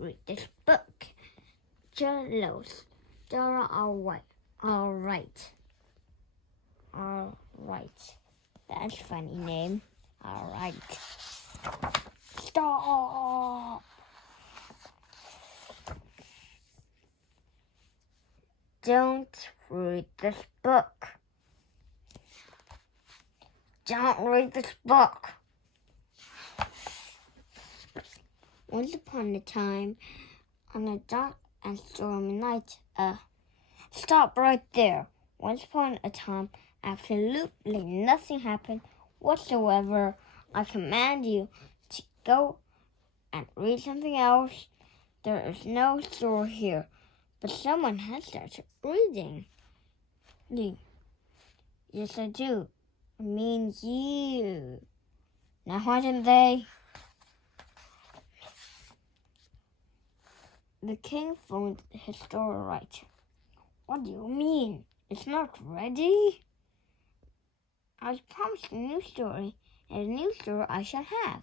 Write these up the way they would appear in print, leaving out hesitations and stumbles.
read this book. Jellos. Dora, all right. That's a funny name. All right. Stop. Don't read this book. Don't read this book. Once upon a time, on a dark and stormy night, stop right there. Once upon a time, absolutely nothing happened whatsoever. I command you to go and read something else. There is no story here, but someone has started reading. Yes, I do. I mean you. Now, why didn't they? The king phoned his story writer. What do you mean? It's not ready? I was promised a new story, and a new story I shall have.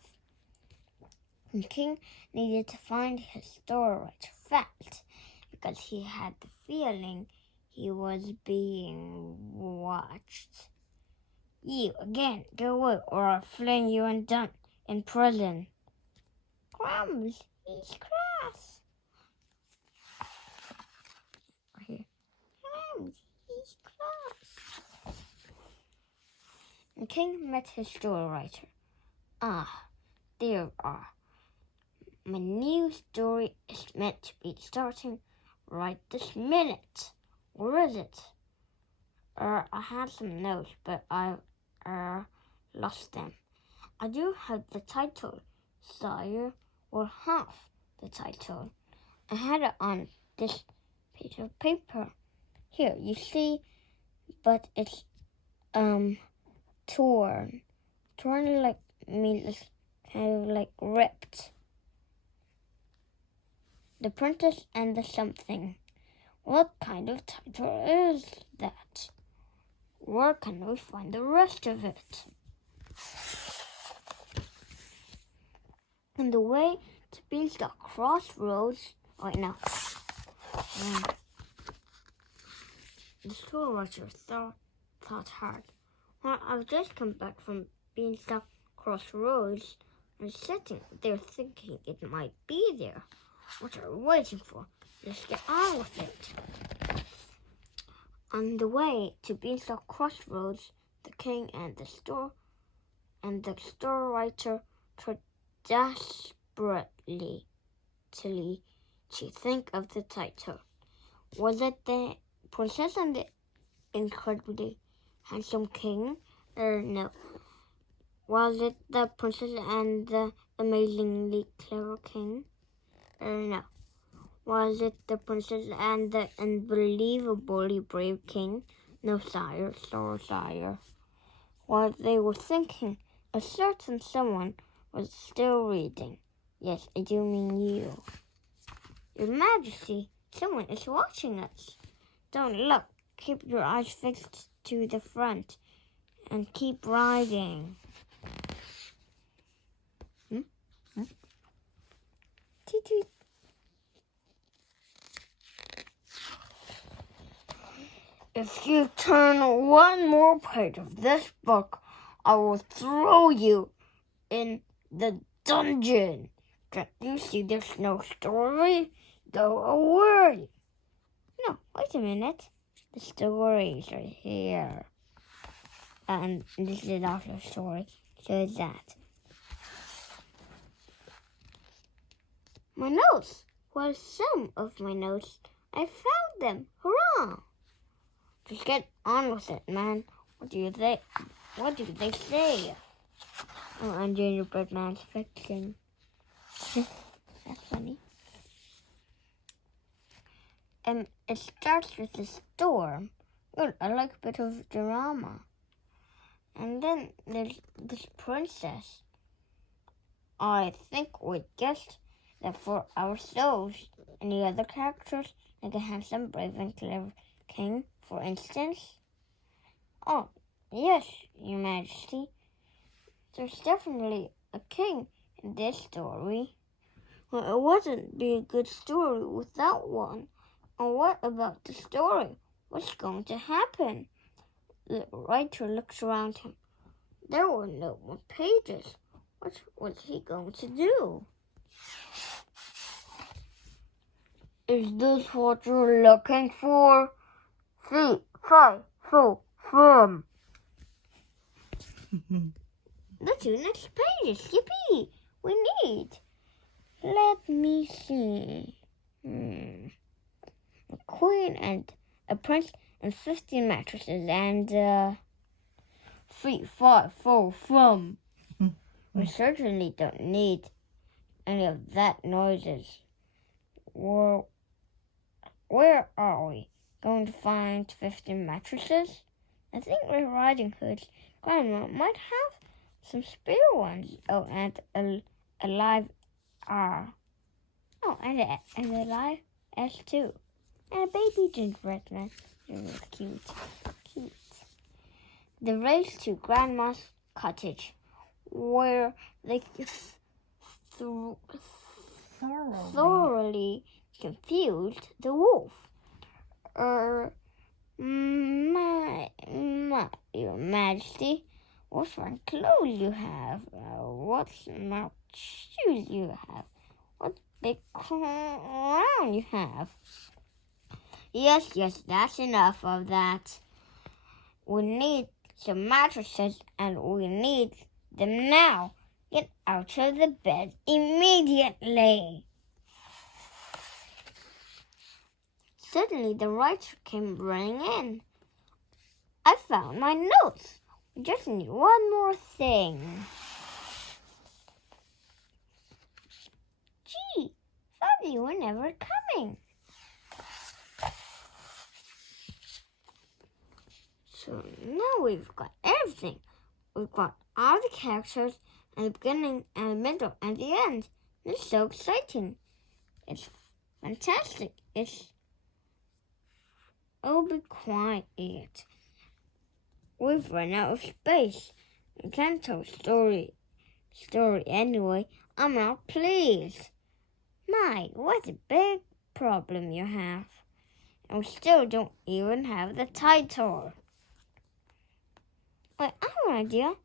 The king needed to find his story writer fast, because he had the feeling he was being watched. You again, go away, or I'll fling you in prison. Crumbs, he's crass. He's close. The king met his story writer. There are. My new story is meant to be starting right this minute. Where is it? I had some notes, but I lost them. I do have the title, sire, or half the title. I had it on this piece of paper. Here, you see, but it's torn. Torn like means kind of like ripped. The Princess and the Something. What kind of title is that? Where can we find the rest of it? On the way to Beanstalk Crossroads. Right now. The story writer thought hard. Well, I've just come back from Beanstalk Crossroads and sitting there thinking it might be there. What are we waiting for? Let's get on with it. On the way to Beanstalk Crossroads, the king and the story writer tried desperately to think of the title. Was it the Princess and the Incredibly Handsome King? Or no? Was it the Princess and the Amazingly Clever King? Or no? Was it the Princess and the Unbelievably Brave King? No, sire. Sorry, sire. While they were thinking, a certain someone was still reading. Yes, I do mean you. Your Majesty, someone is watching us. Don't look. Keep your eyes fixed to the front and keep riding. Toot toot. If you turn one more page of this book, I will throw you in the dungeon. Can't you see there's no story? Go away. No, wait a minute. The stories are here. And this is also a story. So is that. My notes. Well, some of my notes. I found them. Hurrah! Just get on with it, man. What do they say? Oh, I'm Gingerbread Man's fiction. That's funny. It starts with a storm. Good, I like a bit of drama. And then there's this princess. I think we guessed that for ourselves. Any other characters, like a handsome, brave, and clever king, for instance? Oh, yes, Your Majesty. There's definitely a king in this story. Well, it wouldn't be a good story without one. And what about the story? What's going to happen? The writer looks around him. There were no more pages. What was he going to do? Is this what you're looking for? 3, 5, 4, from. The 2 next pages. Yippee! We need. Let me see. A queen and a prince and 15 mattresses and 3, 5, 4, from. We certainly don't need any of that noises. Where are we going to find 15 mattresses? I think Red Riding Hood's grandma might have some spare ones. Oh, and a live R. Oh, and a live S too. And a baby gingerbread man. Cute. They raced to Grandma's cottage, where they thoroughly confused the wolf. Your Majesty, what fine clothes you have? What smart shoes you have? What big crown you have? Yes, that's enough of that. We need some mattresses, and we need them now. Get out of the bed immediately. Suddenly, the writer came running in. I found my notes. We just need one more thing. Gee, thought you were never coming. So now we've got everything. We've got all the characters and the beginning and the middle and the end. It's so exciting. It's fantastic. Oh, be quiet. We've run out of space. We can't tell story anyway. I'm not pleased. My, what a big problem you have. And we still don't even have the title. I have an idea.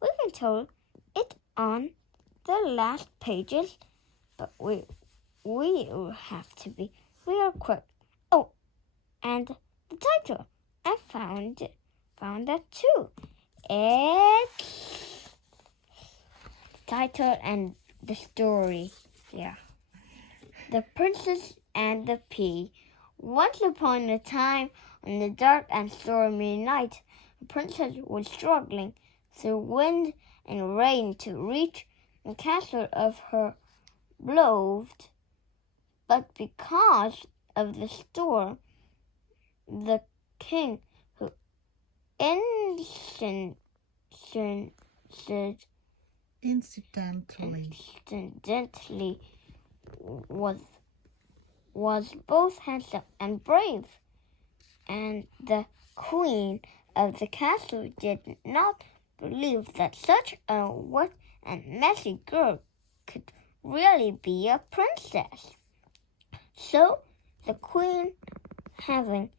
We can tell it on the last pages, but we will have to be real quick. Oh, and the title. I found that too. It's the title and the story. Yeah. The Princess and the Pea. Once upon a time, on a dark and stormy night, the princess was struggling through wind and rain to reach the castle of her beloved. But because of the storm, the king, who incidentally was both handsome and brave, and the queen of the castle did not believe that such a wet and messy girl could really be a princess. So the queen, having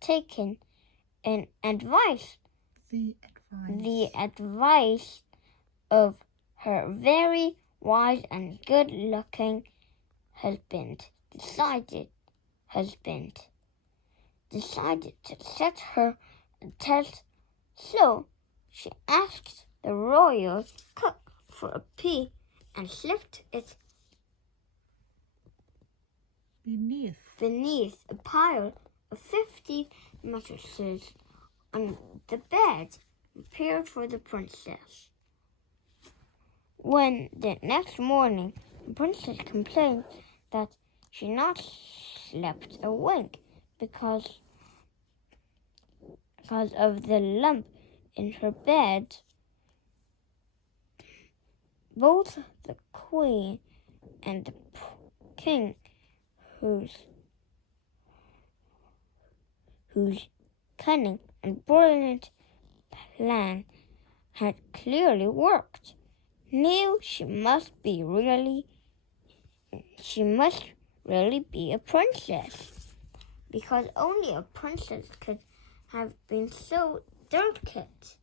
taken the advice of her very wise and good-looking husband, decided to set her a test. So she asked the royal cook for a pea and slipped it beneath a pile of 50 mattresses on the bed prepared for the princess. When the next morning the princess complained that she not slept a wink because of the lump in her bed, both the queen and the king, whose cunning and brilliant plan had clearly worked, knew she must really be a princess, because only a princess could have been so delicate.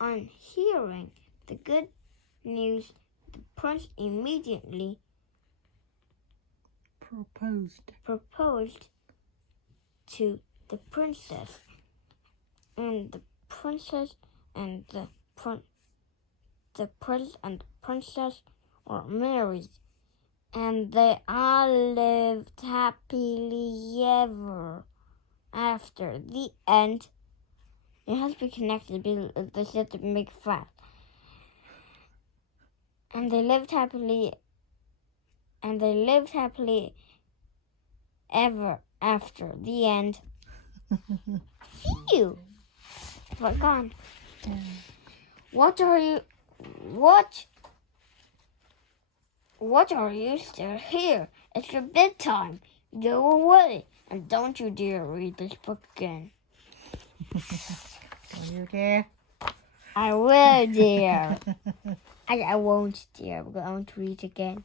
On hearing the good news, the prince immediately proposed to the princess, and the princess and the prince and the princess were married, and they all lived happily ever after. The end. It has to be connected because they said to make fast. And they lived happily ever after. The end. See you. But gone. What are you still here? It's your bedtime. Go away. And don't you dare read this book again. Don't you dare. I will dare. I won't dare because I want to read again.